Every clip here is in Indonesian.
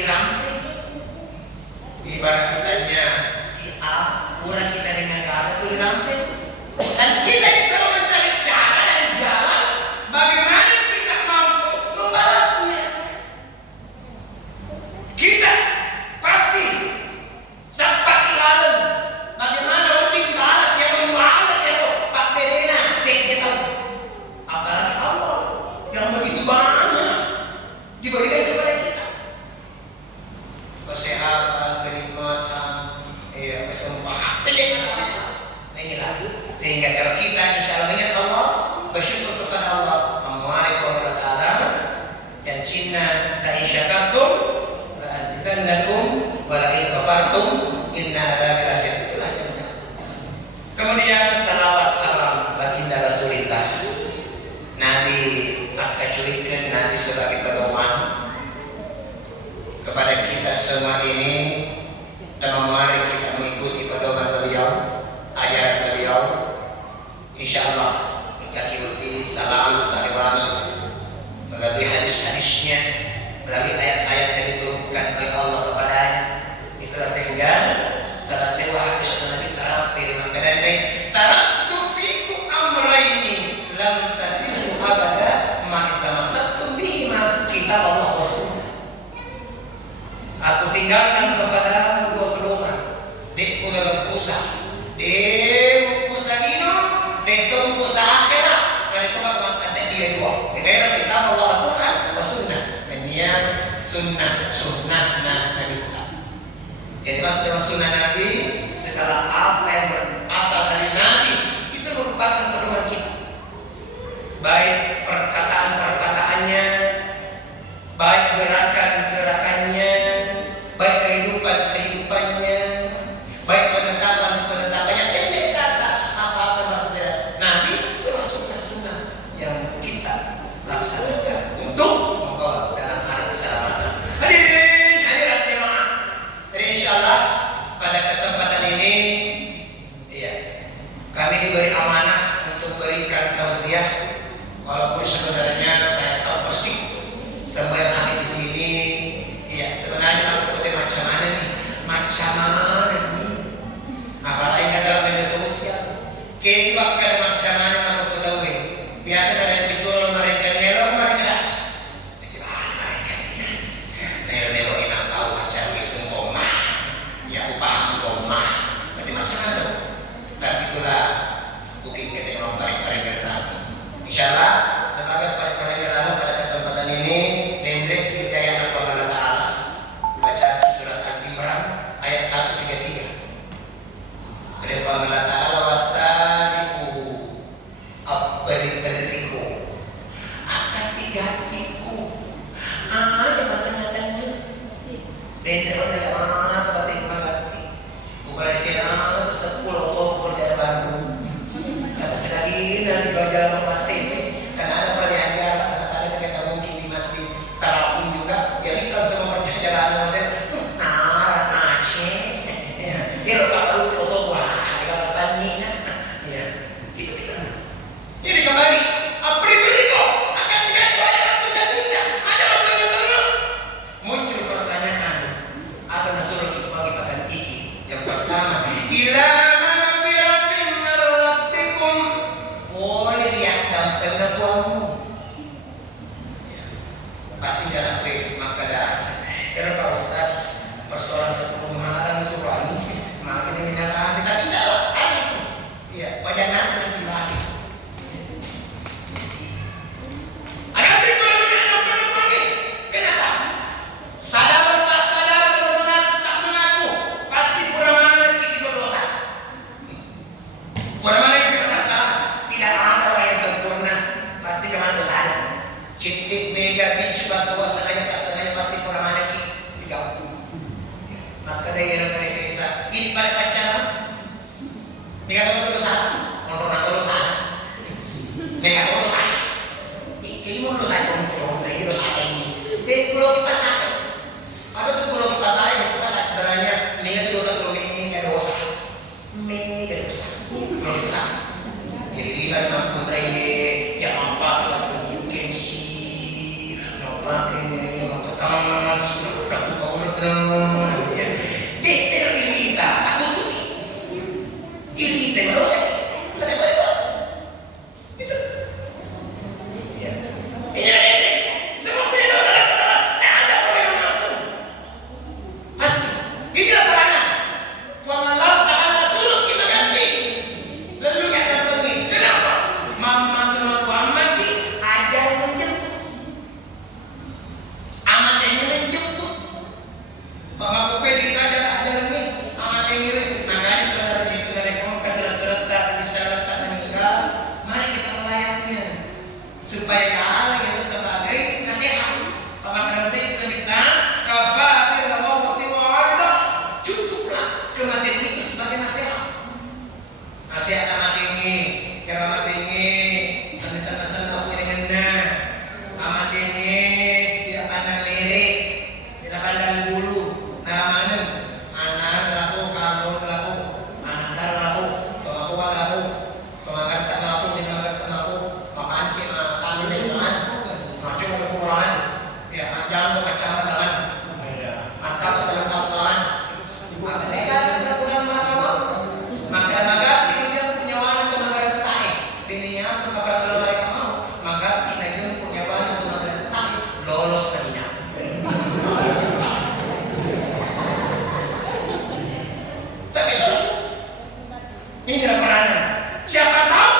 irang. Ibarat misalnya si A, kurang kita dengan ada tuh irang. Dan kita ini selalu mencari cara dan jalan bagaimana kita mampu membalasnya. Kita pasti sampai ilalan bagaimana lebih dibalas yang mengualat ya Pak Berena saya tahu. Apalagi Allah yang begitu banyak diberikan kepada kita kesehatan, kenikmatan, kesempatan, inilah sehingga cara kita insya Allah ingat Allah, bersyukur kepada Allah Subhanahu wa ta'ala. Janjinya la in syakartum la azidannakum wa la in kafartum inna adzabi lasyadid. Kemudian salawat salam baginda Rasulullah Nabi akan curikan Nabi sebagai pedoman kepada kita semua ini dan mari kita mengikuti pedoman beliau, ajaran beliau. Insyaallah kita ikuti salam salawat melalui hadis-hadisnya, melalui ayat-ayat yang diturunkan oleh Allah kepadanya. Itulah sehingga salah sewa hadis Nabi terakhir mengatakan taraktu fikum amrayni lam tadilu abada ma tamassaktum bihima kitab Allah wa sunnah. Aku tinggalkan kepada dua pedoman. Dek dalam pusat, dek pusat dino, dek dalam pusat akhirat. Mereka mengatakan dia dua. Dengan kitab Allah Al-Quran wa sunnah. Dan dia sunnah Nabi. Jadi maksud dengan sunnah Nabi segala apa yang berasal dari Nabi itu merupakan pedoman kita. Baik perkataan-perkataannya, baik gerakan-gerakannya, baik kehidupan-kehidupannya, baik penetapan-penetapannya, pendek kata apa-apa maksudnya Nabi itulah sunnah-sunnah yang kita laksanakan untuk membawa dalam arti keselamatan. Hadirin jemaah. Jadi insyaallah pada kesempatan ini kami diberi amanah untuk berikan tausiah. Walaupun sebenarnya saya tahu persis semua yang hadir di sini, sebenarnya aku kutip macam mana nih, apalagi kan dalam media sosial, bahkan macam mana aku ketahui. Biasa dari visual mereka nelo mereka dah, mereka nelo ini tahu macam visum koma, ya aku paham koma, macam mana tu? Dan itulah bukit kita yang tarik-tarik gerak. Insyaallah sebagai perjalanan pada kesempatan ini Hendrik Hidayat kepada Allah Ta'ala baca surat Al-Imran ayat 133. Firman Allah Ta'ala wasabiqu at-tariqu akan tigatiku ada batang-batangnya Hendrik orang batik mati bukan siapa itu 10 tahun berjalan kata sekali dan dibaca masjid karena ada perjanjian sekali kita mungkin di masjid Tarapun juga jadi kan semua perjanjian masjid Aceh ya lupa baru foto wah di kamar mandi ya itu kita ini kembali apribelico akan diganti banyak benda-benda ada benda-benda muncul pertanyaan apa nasuruh kita akan iki yang pertama ila pasti jalan ke maka dah. Karena Pak Ustaz persoalan seperumahan surani makin ini narasi tak bisa lah. Ada itu. Iya, wajah nanti dibahas. Ada apa? Kenapa? Sadar tak sadar tak mengaku pasti pura-pura kita dosa. Pura-pura kita dosa. Tidak ada orang yang sempurna. Pasti kemana dosa ada. Cintik mega bici bahwa sengaja tak sengaja pasti orang lagi dijauh. Maka dari yang dari sisa ini pada pacaran, ni kata betul salah, kontrol atau salah, ni kata betul salah. Ini mau salah kontrol dari itu salah ini. Pulau kita salah. Apa tu pulau kita salah? Kita salah sebenarnya. Ni kata dosa tu ni dosa, ni dosa. Pulau kita salah. Jadi dia mampu dari yang apa kalau you can see. Pakai pertama, Ya. Dek ilita, tak butuh. Ilita manusia. Kata-kata. Itu. Ya. Ini. Semua punya dosa dan kesalahan. Tak ada orang yang masuk. Pasti. Inilah peranan. Famalau ta'ala suruh kita ganti. Lalu yang pergi. Kenapa? Mama Tuhan mati ajar menjemput. Amat yang menjemput. Mama kupeli kita ajar lagi. Amat yang ini. Makanya saudara itu dari kongkas serta tak meninggal. Mari kita melayaninya supaya Allah yang sebagai nasihat. Maka karena kita kafatir mawati wa'adah, cukuplah kematian itu sebagai nasihat. Nasihat amat ini, keramat ini, anisan-anisan aku dengan amat ini tidak pandang lirik, tidak pandang bulu, nalamanem, anak laku, kalon laku, anak karo laku, tomaku laku, tomakarta laku, dinamakarta laku, makanci, makan dengan, macam ada kurangan, ya macam kacang taman, mata atau taman, maka lekat peraturan mahkamah, maka dia punya wana untuk mengertai, dirinya apa peraturan mereka mau, maka dia punya wana untuk mengertai, lolos tadinya. Tapi itu, ini adalah peranan. Siapa tahu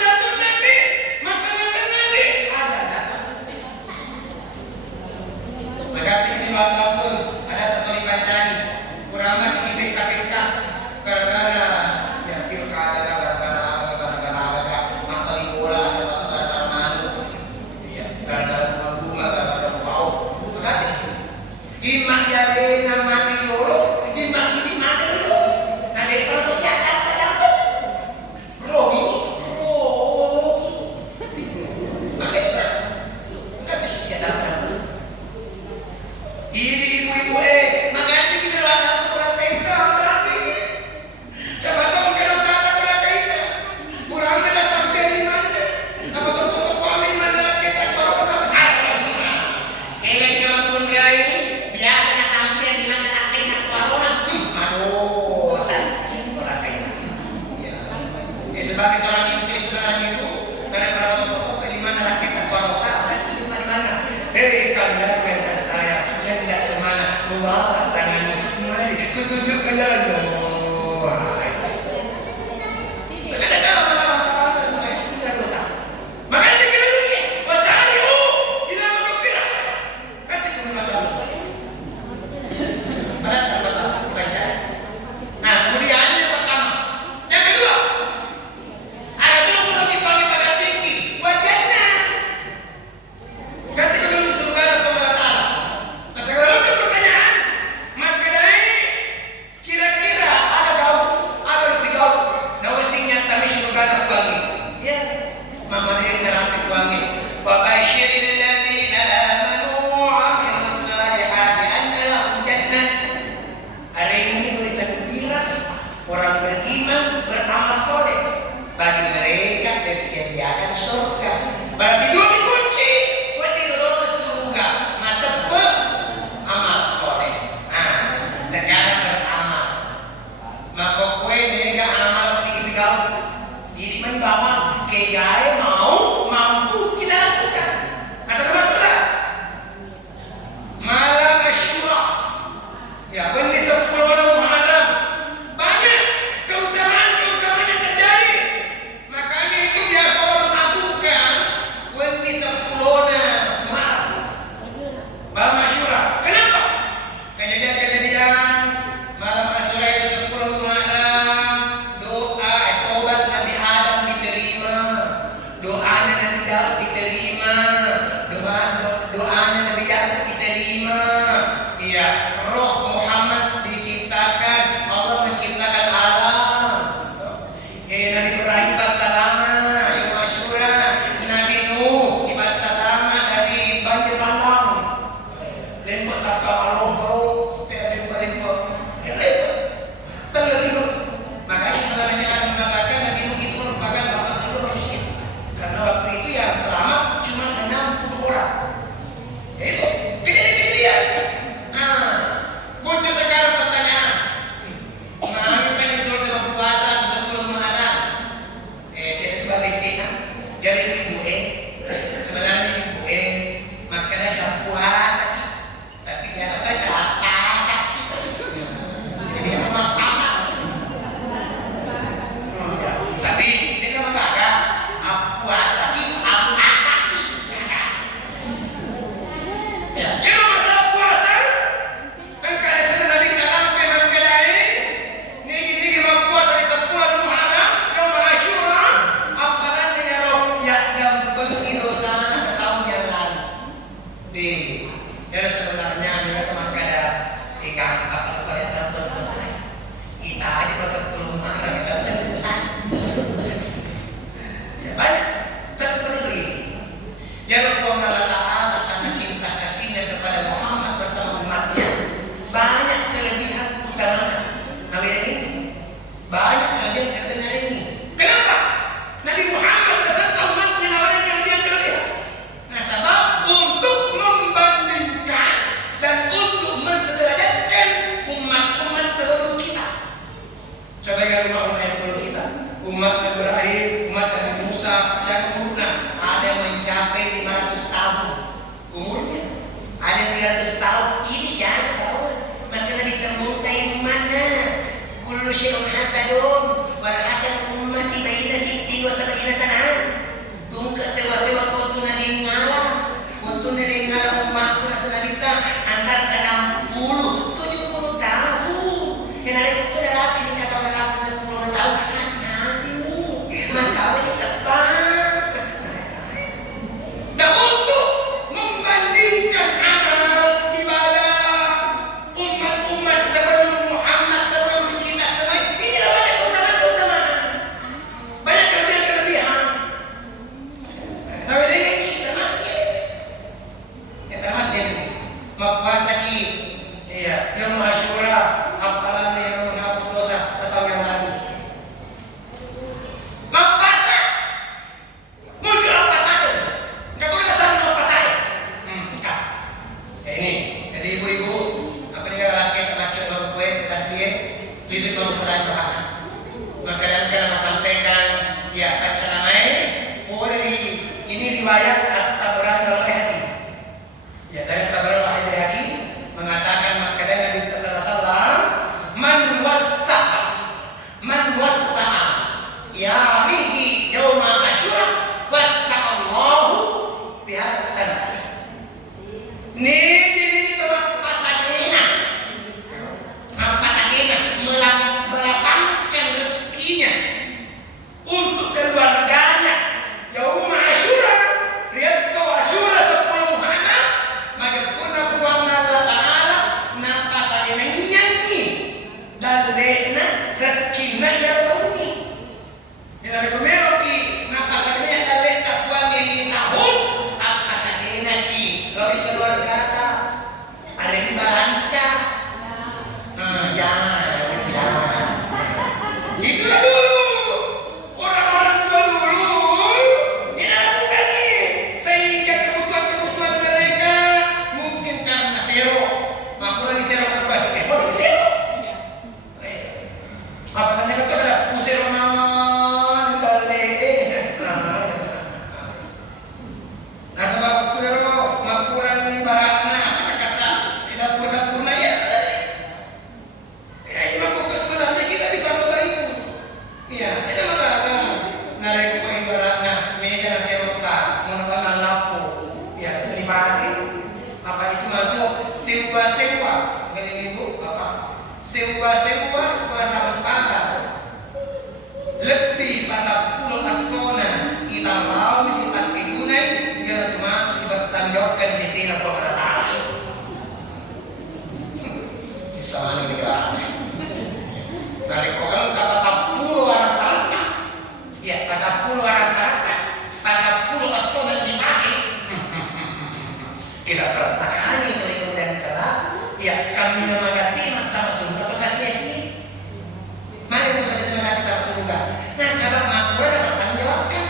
datang nanti, makan nanti ada. Maka ini laporan ada Tony Pancani, kurang di sini KPK gara-gara ya pilkada gara-gara mantali bola sama gara-gara malu, iya gara-gara bunga gara-gara bau. Maka imak jadi nama Yoro, imak ini mana dulu? Ada kalau kesehatan tak dapat, rohi. Makanya nggak bisa dapat. Ini ibu-ibu maganti kita lah kepala tenda maganti. Siapa tahu kalau sana kepala tenda kurang ada sampai di mana? Apa tutup kami di mana kita baru ketemu? Eleng kalau pun dia ini biasa nak sampai di mana nak tenda corona. Aduh, saya kepala tenda. Ya. Sebagai seorang istri seorang ibu dari foto-foto di mana kita corona dan itu di mana? Hei kandang saya hendak kemana membawa tanganmu mari kutunjukkan jalan doa. Kadang-kadang malam-malam dari saya tidak dosa. Maka dia kira dunia wasari'u ila maghfirah. Kata kemudian pada tempat baca. Nah kemudian yang pertama, yang kedua ada dulu dipanggil pada tinggi wajahnya. Ketika belum surga dan Allah Ta'ala. Nah sekarang ada pertanyaan, maka dari kira-kira ada gaul, ada lebih gaul. Nah pentingnya kami surga dan kuangi. Ya, maka dia terapi kuangi. Wa basyiril ladzina amanu wa 'amilus shalihati anna lahum jannah. Hari ini berita gembira orang beriman beramal soleh bagi mereka disediakan surga. Berarti dua dikunci. Amal soleh. Nah, sekarang beramal. Maka kue nega amal tinggi gaul. Jadi membawa kegaya mau mampu kita lakukan. Ada masalah. Malam Asyura. Ya, benih 10 Muharram. Banyak keutamaan yang terjadi. Makanya itu dia kalau mengaburkan benih 10 Muharram. Malam Asyura. Kenapa? Kejadian-kejadian malam Asyura itu 10 Muharram, doa tobat Nabi Adam diterima, doanya Nabi Daud diterima, doanya Nabi Yakub diterima. Iya, Roh Muhammad diciptakan, Allah menciptakan alam. Nabi Ibrahim Basalama, yang Asyura, Nabi Nuh Basalama dari banjir bandang. Lembut tak kalau lembut ya lembut terlalu. Makanya sebenarnya ada mengatakan Nabi Nuh itu merupakan bapak kedua manusia karena waktu itu yang selamat cuma 60 orang. Itu kejadian-kejadian. Nah Jadi sebenarnya dia teman kada ikan apa tuh kalian tahu kalau saya kita aja pasal rumah orang yang dapat susah. Ya banyak. Kan seperti itu ini. Ya Allah Ta'ala karena cinta kasihnya kepada Muhammad bersama umatnya banyak kelebihan utama. Nah ini banyak kelebihan ini. Kenapa? Nabi Muhammad beserta umatnya nawarin kelebihan. Nah sebab untuk membandingkan dan untuk mensederajatkan umat-umat sebelum kita. Coba ya umat-umat sebelum kita. Umat Nabi Ibrahim, umat Nabi Musa, siapa umurnya? Ada yang mencapai 500 tahun umurnya. Ada 300 tahun. Ini siapa? Maka Nabi Musa ini mana? Kullu syai'un hasadun wal hasad ummati baina 60 wa 70 sana. Tungka sewa-sewa kau tu nalingala. Waktu nalingala umat tu rasa nalita antara 60 70 tahun. Yang ada itu lelaki ni kata lelaki 60 tahun. Hati-hati ni. Maka ini tepat. Dan untuk membandingkan amal ibadah umat-umat sebelum Muhammad sebelum kita semua inilah banyak keutamaan. Banyak kelebihan. Tapi ini kita masuk ini. Kita masuk ini. Puasa ki, iya, yang Asyura, hafalan yang menghapus dosa setahun yang lalu. Puasa, muncul apa saja. Enggak boleh dasar apa saja. Enggak. Ya ini, jadi ibu-ibu, apa dia laki teracun baru kue kita sendiri, lihat baru pelan pelan. Maka dan karena sampaikan, ya baca namanya, boleh ini riwayat At-Tabrani al-Bayhaqi. Ya dari Tabrani al-Bayhaqi mengatakan maka dari Nabi sallallahu alaihi wasallam man wassa'a ya'rihi yauma Asyura wassa'allahu bihadza sanah. Ini pasagina melapangkan rezekinya untuk keluarganya. Yaum Asyura, riyaso Asyura 10 Muharram, maka kuna buang Allah Ta'ala na pasagina nyanyi dan lena rezekina ya tauni. Kita rekomendo ki na pasagina ya leta buang ini tahun apa pasagina ki lori keluarga ta ada di balanca. Ya. Itulah dulu orang-orang tua dulu ini lakukan ini sehingga kebutuhan mereka mungkin karena sero. Aku lagi sero terbalik, baru sero. Apa tanya kata ada usir man dale. Nah sebab itu mapuran di baratna apa kasa di dapur-dapurna ya. Ya ini fokus sebenarnya kita bisa merubah itu. Iya, tidak apa-apa. Narek ko ibaratnya meja na serota, menambah lapo. Ya, itu dibagi. Apa itu mantu sewa-sewa. Galing ibu apa? Sewa-sewa pada pada lebih pada pulau asona kita mau kita pingunai dia cuma bertanggung di sisi lapor kereta. Kisah ini kerana dari kokang kata pulau orang-orang, ya kata pulau orang-orang, pada pulau asona dipakai. Kita pernah kali dari kemudian kala, ya kami namagati mata surga atau kasih sini. Mari kita kasih semangat kita surga. Nah sahabat makmur dapat tanggung jawabkan.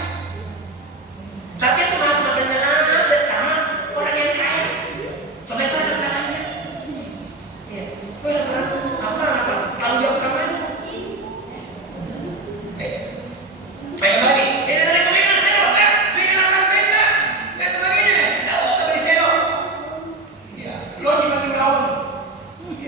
Tapi itu makmur dengan pertama orang yang kaya. Coba itu ada kalanya. Ya, apa tanggung jawab kemana? Kembali, ini dari kemana sero? Beli lapan tenda dan sebagainya. Tidak usah beli sero. Ya, lo dibantu lawan. Ya,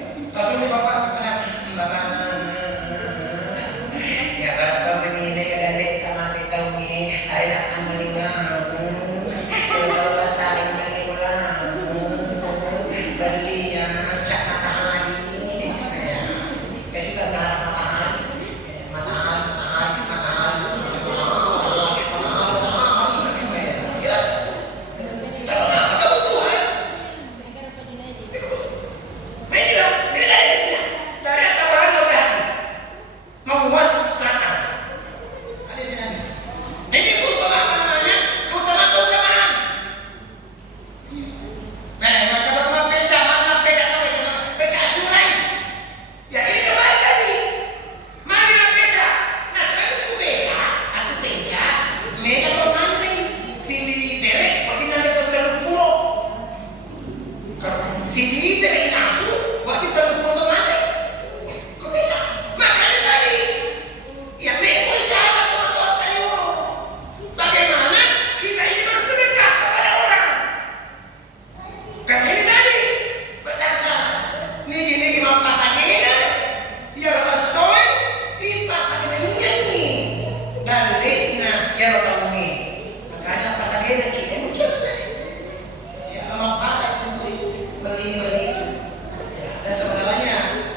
Si diri nafsu buat ditaruh foto mana? Kok bisa? Makanya tadi ya memang cara teman-teman tayo. Bagaimana kita ini bersedekah kepada orang? Karena ini tadi berdasar niji mampasagina ya rasoy ipasagina nyanyi dan letna ya rotawungi. Makanya pasagina kita muncul tadi. Ya mampasak beli itu. Ya, dan sebenarnya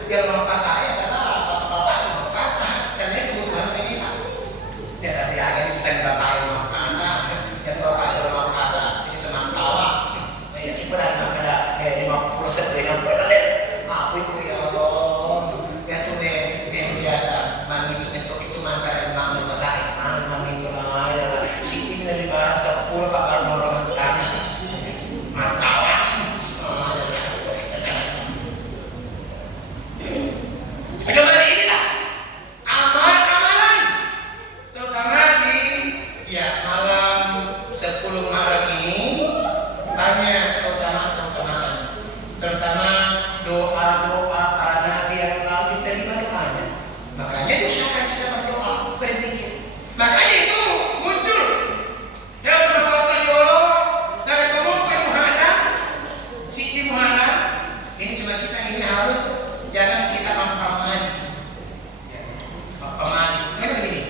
biar mampas saya adalah bapak-bapak yang mampas. Ternyata kebutuhan kayak kita. Ya tapi agak desain bapak yang mampas. Yang bapak yang mampas. Jadi semantawa. Ya kita dah makada 50% dengan pedalen. Apa itu ya Allah. Ya tuh yang biasa mandi itu mantar yang manggil pasai. Manggil itu lah ya lah. Si ini lebih bahasa 10 pak orang tanah. Mantawa. Kembali inilah amalan-amalan terutama di ya malam 10 Maret ini banyak keutamaan terutama doa-doa para nabi yang lalu diterima doanya. Makanya diusahakan kita berdoa berzikir. Makanya itu muncul ya terdapat Allah dari kemudian Muhammad Siti Muhammad ini cuma kita ini harus jangan kita mampamali. Ya, mampamali. Sekarang begini.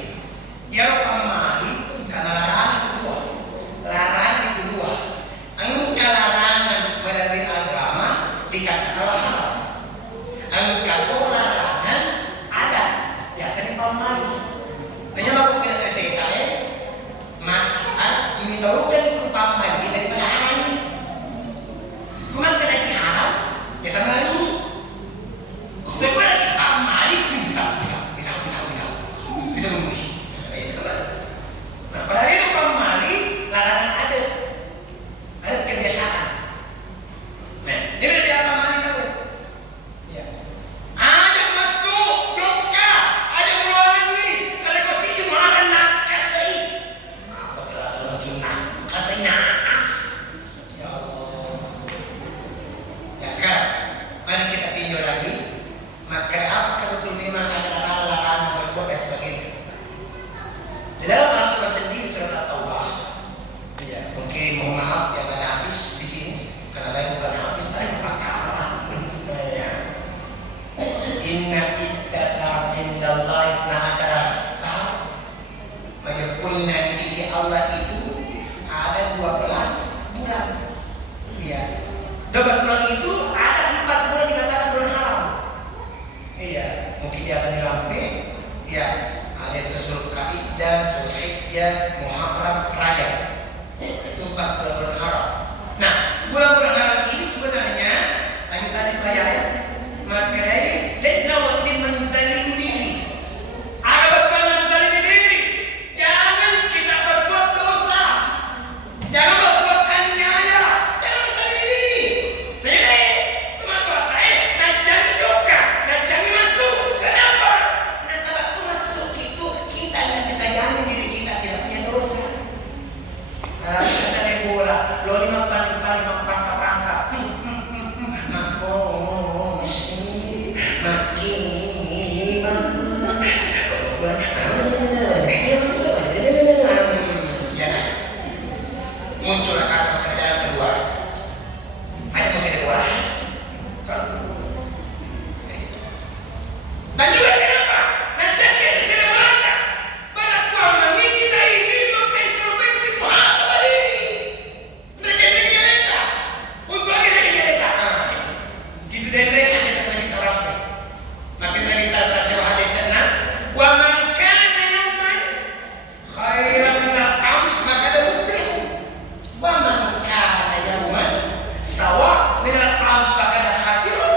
Ya mampamali karena larangan itu dua. Larangan itu dua. Engkau larangan melalui agama dikatakan haram. Engkau larangan ada. Biasanya mampamali. Macam aku kena kasih saya. Maka ditahukan itu mampamali daripada haram. Cuma kena diharam. Ya sama ini. Daripada kita amali, bisa menuhi. Itu kan. Nah, padahal itu pamali, larangan ada kebiasaan. Nah, ini dia pamali kamu. Ya. Ada masuk doka, ada keluar negeri, ada kositi muharan nak kasih. Apa kalau macam nak kasih naas? Ya Allah. Ya sekarang, mari kita tinjau lagi. Maka apakah betul memang ada larangan berbuat dan sebagainya? Di dalam Al-Quran sendiri surat At-Taubah. Ya, mungkin mohon maaf yang ada habis di sini karena saya bukan habis, saya pakar. Ya. Inna iddata indallahi na'atara sah. Menyekulnya di sisi Allah itu ada 12 bulan. Ya. 12 bulan itu ada 4 bulan dikatakan bulan haram. Iya, mungkin biasa dilampe. Ya, ada itu Zulqa'dah, Zulhijjah, Muharram, Rajab. Itu 4 bulan haram. Nah, bulan-bulan haram ini sebenarnya kami tadi bayar maka dari letna wa menzalimi diri. Ada bagaimana menzalimi diri? Jangan kita berbuat dosa. Jangan berbuat aniaya. Jangan menzalimi diri. Jadi, teman-teman, najani doka, najani masuk. Kenapa? Nah, salah masuk itu kita yang bisa jamin diri kita tidak punya dosa. Kalau kita sadar bola, lo lima pangka-pangka. Muncullah kata pekerjaan kedua. Ada musik bola. Dan juga kenapa? Dan jadi musik bola. Pada kuaman ini kita ini mengintrospeksi muhasabah diri. Mereka untuk mereka. Gitu dan mereka bisa kita orang. Makin kita selesai hadis senang. Wa man kana yawman khairan min al-ams maka ada bukti. Wa man kana yawman sawa min al-ams maka ada khasirun.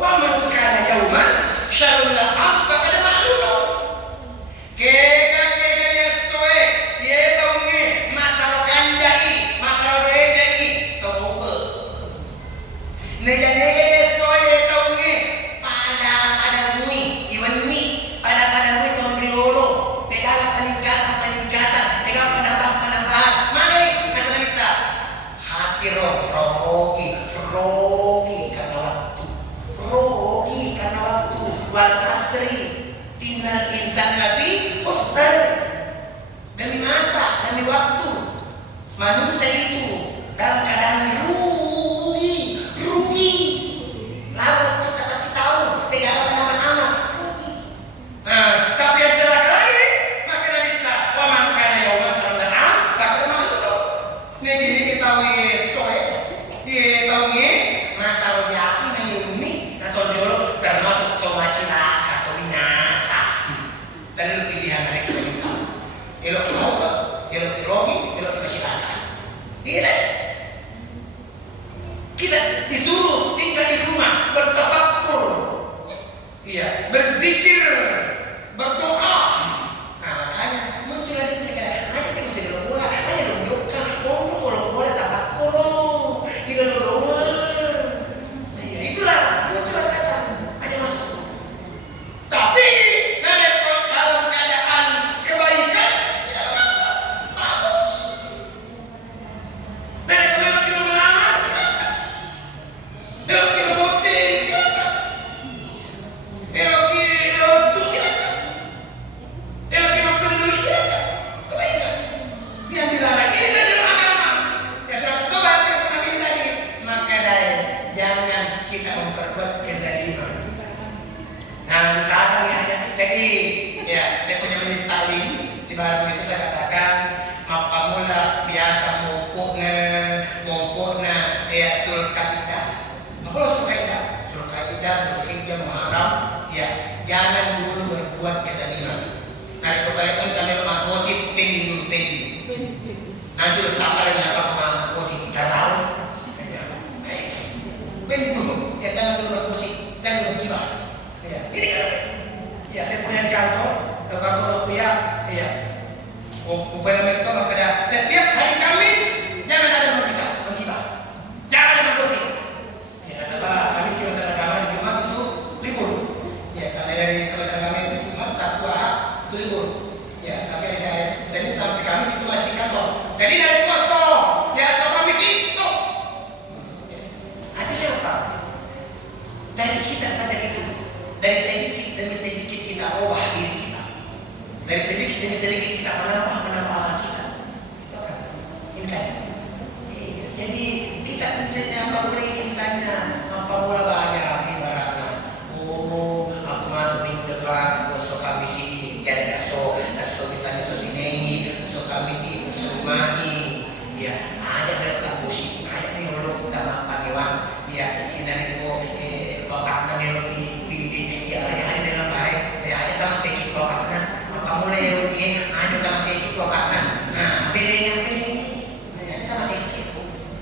Wa man kana yawman syarrun min al-ams maka ada ma'lulun. Kega yesoe ye taunge masaro kanjai masaro dejai tobe. Nejane yesoe taunge pada mui iwani pada mui tombriolo negara peningkatan negara penambahan mana asal kita hasiro rogi rugi karena waktu. Rugi karena waktu. Wal asri innal insana lafi khusr. Demi masa, demi waktu, manusia itu dalam keadaan rugi. Lalu kita kasih tahu tidak ada aman-aman, rugi. Nah, tapi yang celaka lagi, makin kita waman kana yauman sarda'a fakir malu. Nih gini kita wesoe, dia tahu nih masalah jati na ini atau dulu termasuk tomacilaka atau binasa. Terlalu pilihan mereka kita. Elok mau ke, elok rogi, elok masyarakat. Tidak. Kita disuruh tinggal di rumah, bertafakkur, iya, berzikir, berdoa. Nah, makanya muncul lagi mereka. Hanya kita mesti berdoa, hanya menunjukkan, kalau boleh tafakkur, kita berdoa. Iya, itulah muncul kata, hanya masuk. Tapi dalam keadaan kebaikan tidak apa-apa, bagus. Mereka mau melamar, silakan. Mereka mau voting, silakan. Mereka mau silakan. Mereka mau peduli, silakan. Kebaikan. Yang dilarang ini dari agama. Ya sudah tobat yang pernah ini tadi. Maka jangan kita memperbuat kezaliman. Nah, misalnya nih aja. Jadi, ya, saya punya menis Stalin. Di baru itu saya katakan, mapamula biasa mumpukna, ya sulkaidah. Apa sulkaidah? Sulkaidah, Muharram. Ya, jangan dulu berbuat kezaliman. Nah, itu kalian kalian makosip pending. Nanti sabar dengan apa makosip kita tahu. Ya, baik. Pending dulu. Ya, jangan dulu berposip, jangan bergibah. Ya, ini kan. Ya, saya punya di kantor waktu ya, bukan mereka pada setiap hari Kamis jangan ada menggibah, jangan ada bergosip. Ya, sebab kami di Kementerian Agama di Jumat itu libur. Ya, karena dari Kementerian Agama itu Jumat, Sabtu, Ahad itu libur. Ya, tapi hari Senin sampai Kamis itu masih kantor. Jadi dari kosong, ya Kamis itu. Artinya apa? Dari kita saja itu. Dari sedikit demi sedikit kita ubah diri kita. Dari sedikit demi sedikit kita menambah amal kita. Itu kan? Ini kan? Jadi kita tidak boleh ingin saja apa bola banyak ibaratnya. Oh, aku mau minggu depan aku kamisi jadi aso misalnya sosinengi, kamisi sumai. Ya, ada yang musik, ada yang orang dalam pangewan. Ya, ini ko bapak nangelogi. Ya, ada dalam baik. Ya, ada sama sedikit bapaknya. Apa mulai ini? Ada sama sedikit bapaknya. Nah, bedanya ini. Ya, kita masih sedikit.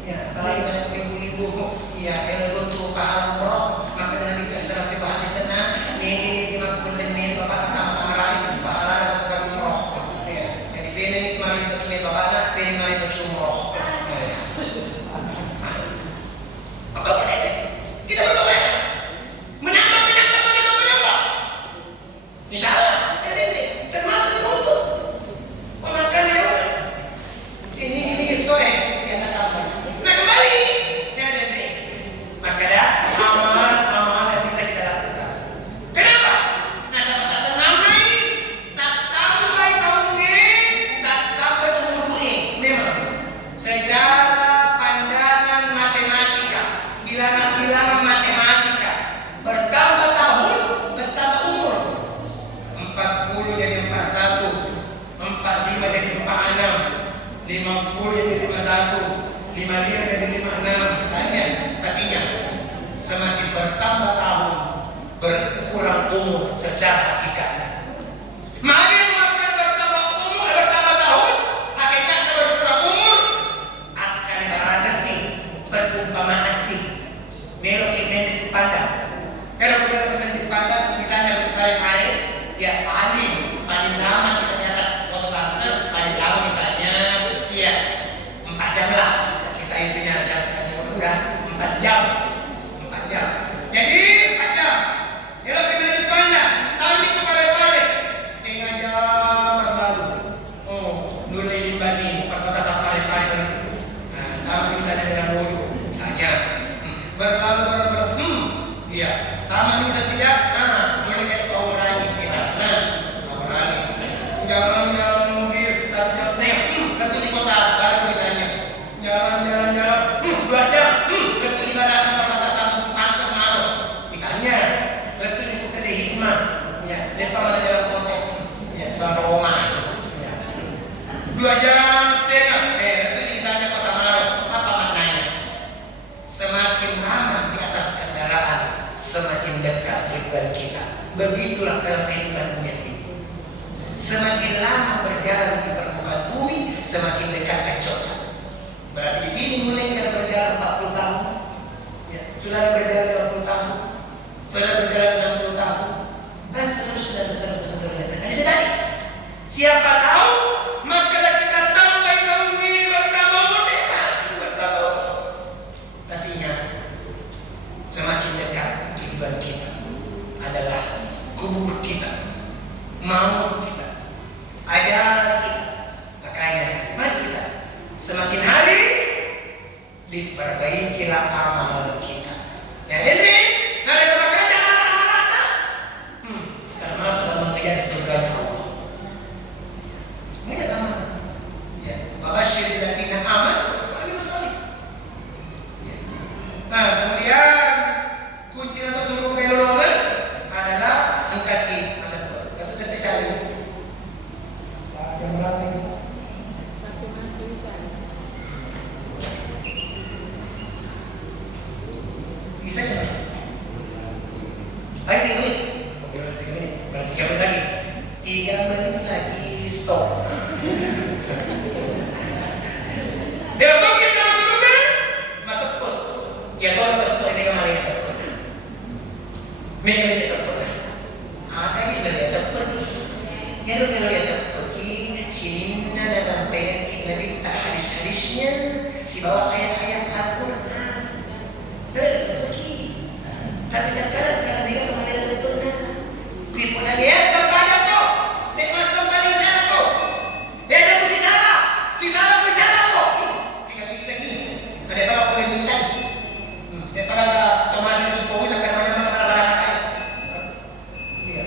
Ya, kalau ibu-ibu, ya, kalau untuk pahala umroh, maka dengan kita serasi bahan di sana. Ini dimakan dengan bapak pertama lain. Pahala satu kali umroh. Ya, jadi bedanya itu mari pakai bapaknya, bedanya mari pakai umroh. Apa bedanya? Kita berdoa. Menambah. Insya Allah, ini termasuk itu. Pemakan ya, ini sesuai yang kata. Nah kembali, ini. Maka amal yang bisa kita lakukan. Kenapa? Nah sama senamai, tak tambah tahunnya, tak tambah umurnya. Memang secara pandangan matematika, bilangan matematika, bertambah tahun, bertambah umur. 40 jadi 41, 45 jadi 46, 50 jadi 51, 55 jadi 56. Misalnya, tadinya semakin bertambah tahun, berkurang umur secara hakikatnya. Maka makin bertambah umur, bertambah tahun, hakikatnya berkurang umur akan beradasi, berumpama asih. Melok kita dipandang. Kalau kita dipandang, misalnya kemarin-kemarin. Ya, paling lama kita di atas kota Banten, paling lama misalnya, ya 4 jam lah. Kita intinya mudah-mudahan 4 jam. Jadi 4 jam. Kalau kita dipandang, setahun itu balik-balik setengah jam. Ya, taman bisa siap. Nah, mulai dari kurangi kita. Nah, kurangi. Jalan mobil 1,5 jam. Tentu di kota baru misalnya. Jalan. 2 jam. Tentu di mana perbatasan pantai harus. Misalnya, tentu di Bukit Hikmah. Ya, depan ada jalan kota. Ya, sebab Roma. Ya. 2,5 jam. Tentu di misalnya kota Maros. Apa maknanya? Semakin lama di atas kendaraan, semakin dekat tujuan kita. Begitulah dalam kehidupan dunia ini. Semakin lama berjalan di permukaan bumi, semakin dekat kecoklatan. Berarti di sini mulai kita berjalan 40 tahun. Ya, sudah berjalan 20 tahun. Sudah berjalan 60 tahun. Dan seterusnya dan seterusnya. Nah, disini siapa tahu maka kita tambah tahunnya bertambah merdeka. Tapi ingat, semakin dekat tujuan kita adalah kubur kita, maut kita, ajaran kita. Makanya mari kita semakin hari diperbaikilah amal kita. Dan ini dari makanya amal-amal termasuk dalam mengejar surga Allah. Mengejar amal. Ya, babashir ladina aman wa amilus shalih. Nah, kemudian kunci atau suruh kelologan adalah angkati angkat atau tetisari. Saat yang berapa ini? Bisa ya? Ayo 3 menit. Berarti 3 menit. Berarti 3 menit lagi. 3 menit lagi stop. Dia tahu kita masuk ke mateput. Ya tahu mateput ini kemarin mateput. Mereka teput. Ada ni dia teput. Ya kalau dia teput ini Cina dalam penting nanti tak hadis-hadisnya si bawa ayat-ayat Al-Quran. Dia teput lagi. Tapi kadang-kadang kalau dia kemarin teputnya, kita pun dia sampai tu. Dia masuk balik jalan tu. Dia ada si salah berjalan tu. Dia bisa ni. Ada apa boleh minta? Dia pada tomat supaya nak kerana macam rasa-rasa. Iya.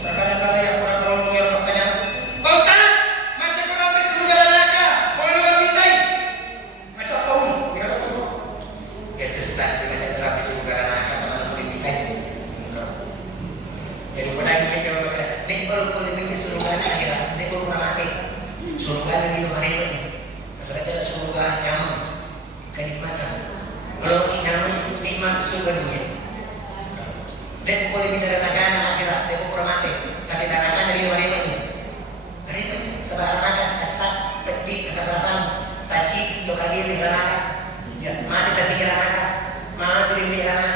Terkadang-kadang yang kurang kalau mengira pertanyaan, "Pak Ustaz, macam orang bersuruh neraka, boleh orang minta?" Macam apa ni? Dia kata tu. Ya tu start macam orang bersuruh neraka sama nak boleh minta. Jadi pada dia kalau berkata, "Nek kalau boleh minta surga akhirat, nek kalau orang mati, surga ni mana ini?" Maksudnya ada surga nyaman, kenikmatan. Kalau nyaman, nikmat surga dunia. Dia boleh minta neraka akhirat, dia pun mati. Tapi neraka dari mana ini? Dari mana? Sebab neraka sesat, pedih, kesalahan, taci, doa lagi di neraka. Ya, mati sedih neraka, mati di neraka.